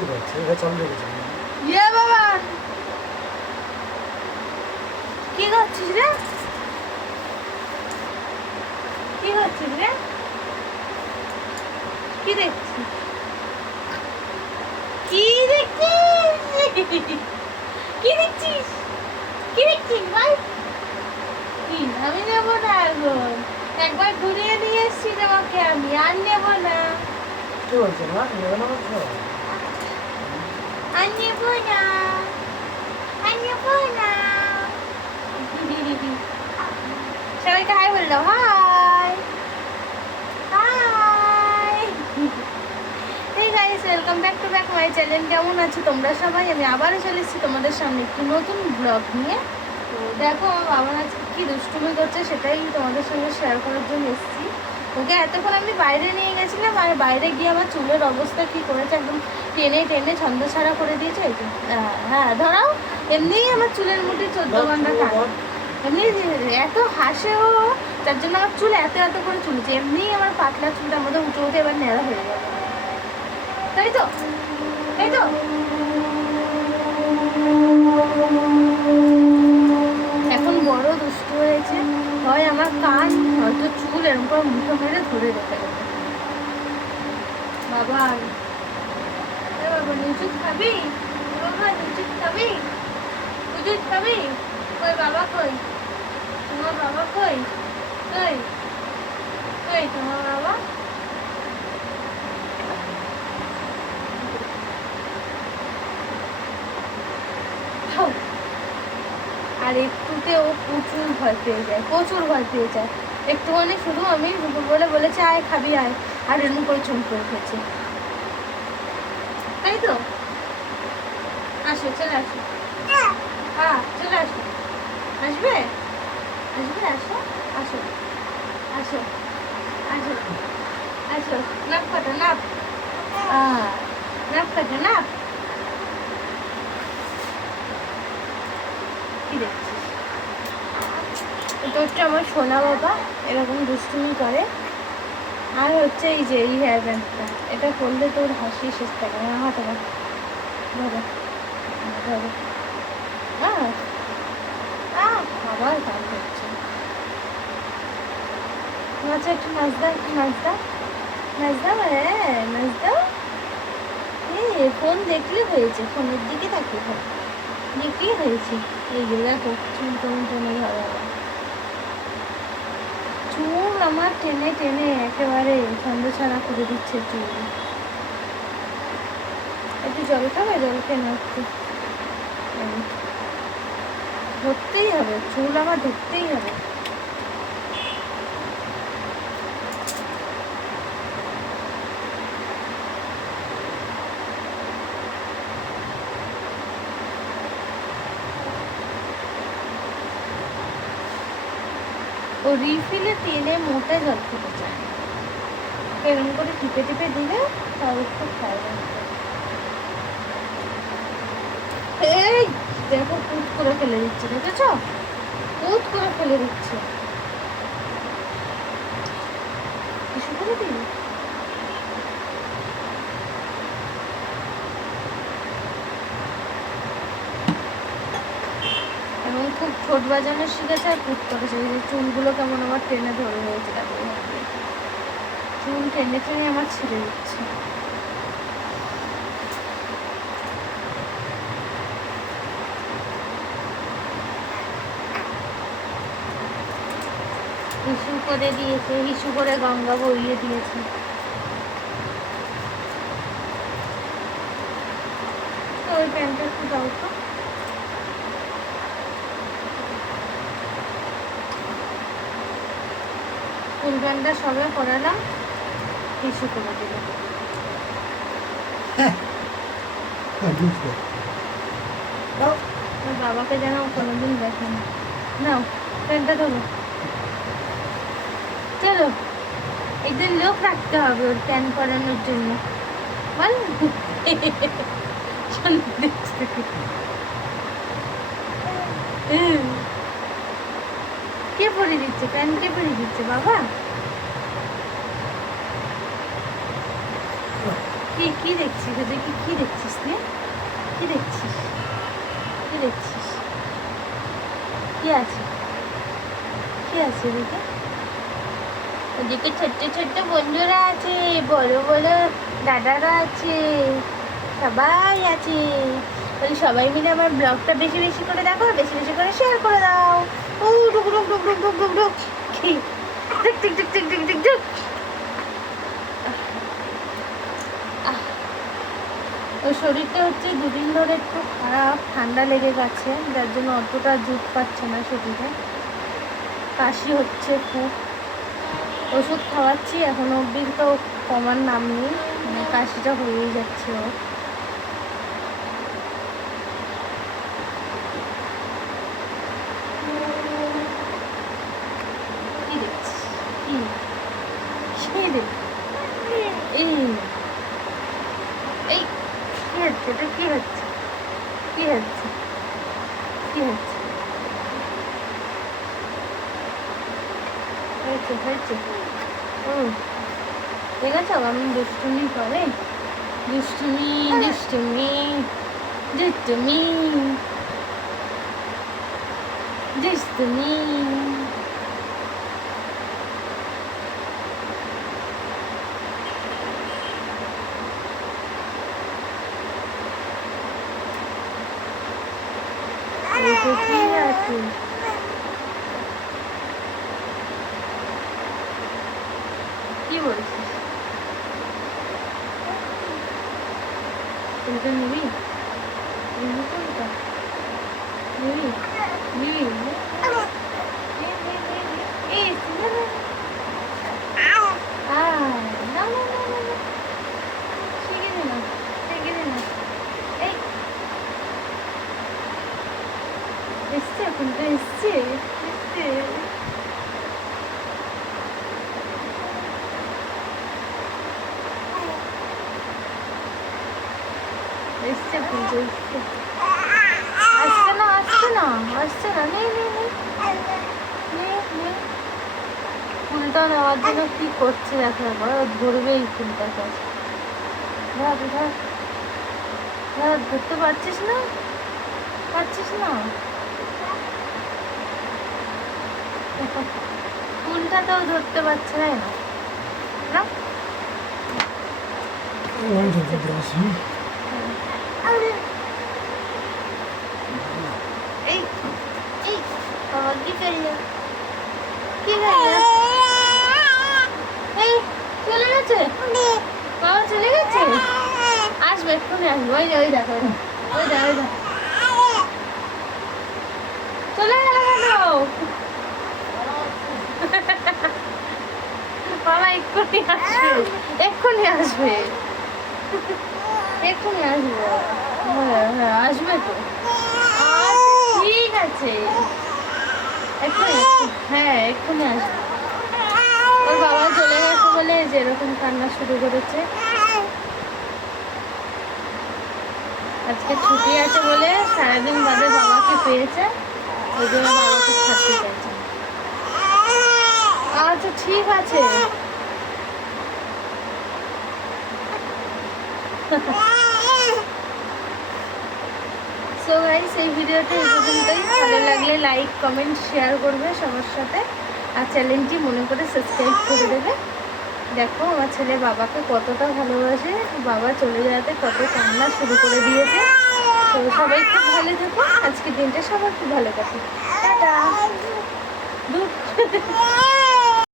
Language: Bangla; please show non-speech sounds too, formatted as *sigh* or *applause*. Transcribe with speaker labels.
Speaker 1: কি করছে এটা চালু রেখেছে
Speaker 2: ইয়ে বাবা! কি করছিস রে? কি করছিস রে? কি দেখছিস? কি দেখছিস? কি দেখছিস? কি দেখছিস ভাই? কি আমি নেব না এখন একবার ঘুরিয়ে নিয়ে এসছি তোমাকে আমি আর নেব না।
Speaker 1: কি বলছে মা? নেবে না বলছো
Speaker 2: আর নেব না আর নেব না সবাইকে হাই বলল হাই হাই এই guys welcome back to back my channel কেমন আছো তোমরা সবাই? আমি আবারও চলে এসেছি তোমাদের সামনে একটি নতুন ব্লগ নিয়ে। দেখো আমার বাবা আজকে কী দুষ্টুমি করছে সেটাই তোমাদের সঙ্গে শেয়ার করার জন্য এসেছি। ওকে এতক্ষণ আমি বাইরে নিয়ে গেছিলাম আর বাইরে গিয়ে আমার চুলের অবস্থা কি করেছে একদম টেনে টেনে ছন্দ ছাড়া করে দিয়েছে। হ্যাঁ, ধরাও এমনিই আমার চুলের মুঠি চোদ্দ ঘণ্টা থাকে এমনি এত হাসে ও তার জন্য আমার চুল এত এত করে চুলছে। এমনিই আমার পাতলা চুলটা আমাদের উঁচু উঠে এবার নেড়া হয়ে যাবে তাই তো? তাই তো? হয় আমার কান হয়তো চুল এরকম করে মুখে মেরে ধরে রেখে দেবে। বাবা বাবা খাবি? বাবা খাবি? নিচুত খাবি? কই, বাবা কই? তোমার বাবা কই? কই? কই, তোমার বাবা? আর একটুতে ও প্রচুর ভয় পেয়ে যায় প্রচুর ভয় পেয়ে যায়। একটুখানি শুধু আমি বলে বলেছে আয় খাবি আয়। আর এরকম করে চুম করে উঠেছে তাই তো? আসো চলে আসো। হ্যাঁ চলে আসো। আসবে? আসবে আসো আসো। আসো আসো আসো। নাপ কাটো নাপ আহ, নাপ কাটো নাপ কি এটা হচ্ছে আমার সোনা বাবা এরকম দুষ্টুমি করে। আর হচ্ছে এই যে এই হেয়ার ব্যান্ডটা এটা করলে তোর হাসি শেষ থাকে। না হাতে হ্যাঁ আহ, আবার গান হচ্ছে। আচ্ছা একটু নাচ দাও একটু নাচ দাও। নাচ দাও? হ্যাঁ নাচ দাও। ফোন দেখলে হয়েছে। ফোনের দিকে তাকিয়ে থাকো কি হয়েছে? এই যে দেখো চুল কেমন টেনে ধরা। চুল আমার টেনে টেনে একেবারে ছন্দ ছাড়া করে দিচ্ছে চুল একটু জল খাবে? জল খেয়ে নাচছে একটু। ধরতেই হবে, চুল আমার ধরতেই হবে। রিফিলে তেলে মোটা জল খেতে চায়। এরকম করে টিপে টিপে দিলে তাও একটু খায় এই দেখো, কুট করে ফেলে দিচ্ছে, দেখেছ? কুট করে ফেলে দিচ্ছে কিছু করে দিই ছোট বাজানো শিখেছে আর পুত করেছে এই যে চুলগুলো কেমন আমার টেনে ধরে হয়েছে এইভাবে। চুল টেনে টেনে আমার ছিঁড়ে দিচ্ছে। হিসু করে দিয়েছে, হিসু করে গঙ্গা বইয়ে দিয়েছে। ওই প্যান্টটা একটু দাও তো। ফুল প্যান্টটা সবে করালাম। হিসু করে দিল বাবাকে যেন কোনোদিন দেখে না। নাও প্যান্টটা ধরো। চলো একদিন লোক রাখতে হবে ওর প্যান পরানোর জন্য। বল। *laughs* দেখছে। হুম। কে পরে দিচ্ছে? প্যান্ট কে পরে দিচ্ছে, বাবা? কি কি দেখছিস ওদিকে কি দেখছিস তুই কি দেখছিস? কি দেখছিস? কি আছে? কি আছে ওদিকে ওদিকে ছোট্ট ছোট্ট বন্ধুরা আছে, বড় বড় দাদারা আছে। সবাই আছে বলি সবাই মিলে আমার ব্লগটা বেশি বেশি করে দেখো বেশি বেশি করে শেয়ার করে দাও ও ডুক ডুক ডুক ডুক ডুক ডুক ডুক টিক টিক টিক টিক টিক টিক টিক। ওই শরীরটা হচ্ছে দুদিন ধরে একটু খারাপ ঠান্ডা লেগে গেছে যার জন্য অতটা জুত পাচ্ছে না শরীরে কাশি হচ্ছে খুব ওষুধ খাওয়াচ্ছি এখনও অবধি তো কমার নাম নেই মানে কাশিটা হয়েই যাচ্ছে ওর কি দেখছিস কি কি দেখ এই এই কি হচ্ছে? এটা কি হচ্ছে? কি হচ্ছে? কি হচ্ছে? হয়েছে হয়েছে। ঠিক আছে আমি দুষ্টুমি করে। দুষ্টুমি দুষ্টুমি দুষ্টুমি। দুষ্টুমি এটা কি আছে কি বলছিস কোনটা নিবি নিবি কোনটা নিবি নিবি নে, নে, নে, নে। এই, না, না, না। আয়, না, না, না, না, না। শিখে নে না, শিখে নে না। এই। এসছে কোনটা এসছে এসছে এসছে পুজো আসছে না আসছে না আসছে না। নে নে নে। নে নে। ফুলটা নেওয়ার জন্য কি করছে দেখো একবার ধরবে এই ফুলটা কাছে ধর ধর। ধর, ধরতে পারছিস না? পারছিস না? *laughs* ফুলটাতেও ধরতে পারছে না? না
Speaker 1: ওই ঢুকে দিয়েছি
Speaker 2: এই এই বাবা কি করল কি করল এই চলে গেছে? বাবা চলে গেছে? আসবে এক্ষুনি আসবে। ওই যে ওই দেখো ওই দেখো, ওই দেখো চলে গেল কেন বাবা এক্ষুনি আসবে এক্ষুনি আসবে। এক্ষুনি আসবে। হ্যাঁ হ্যাঁ আসবে তো। আচ্ছা, ঠিক আছে। এক্ষুনি- হ্যাঁ এক্ষুনি আসবে ওর বাবা চলে গেছে বলে যে এরকম কান্না শুরু করেছে। আজকে ছুটি আছে বলে সারাদিন বাদে বাবাকে পেয়েছে ওই জন্য বাবাকে ছাড়তে চাইছে। আচ্ছা ঠিক আছে। সো গাইস এই ভিডিওটা এই পর্যন্তই। ভালো লাগলে লাইক কমেন্ট শেয়ার করবে সবার সাথে। আর চ্যানেলটি মনে করে সাবস্ক্রাইব করে দেবে। দেখো, আমার ছেলে বাবাকে কতটা ভালোবাসে। বাবা চলে যাওয়াতে কত কান্না শুরু করে দিয়েছে। তো সবাই খুব ভালো থাকো। আজকের দিনটা সবার খুব ভালো থাকে দুঃখ।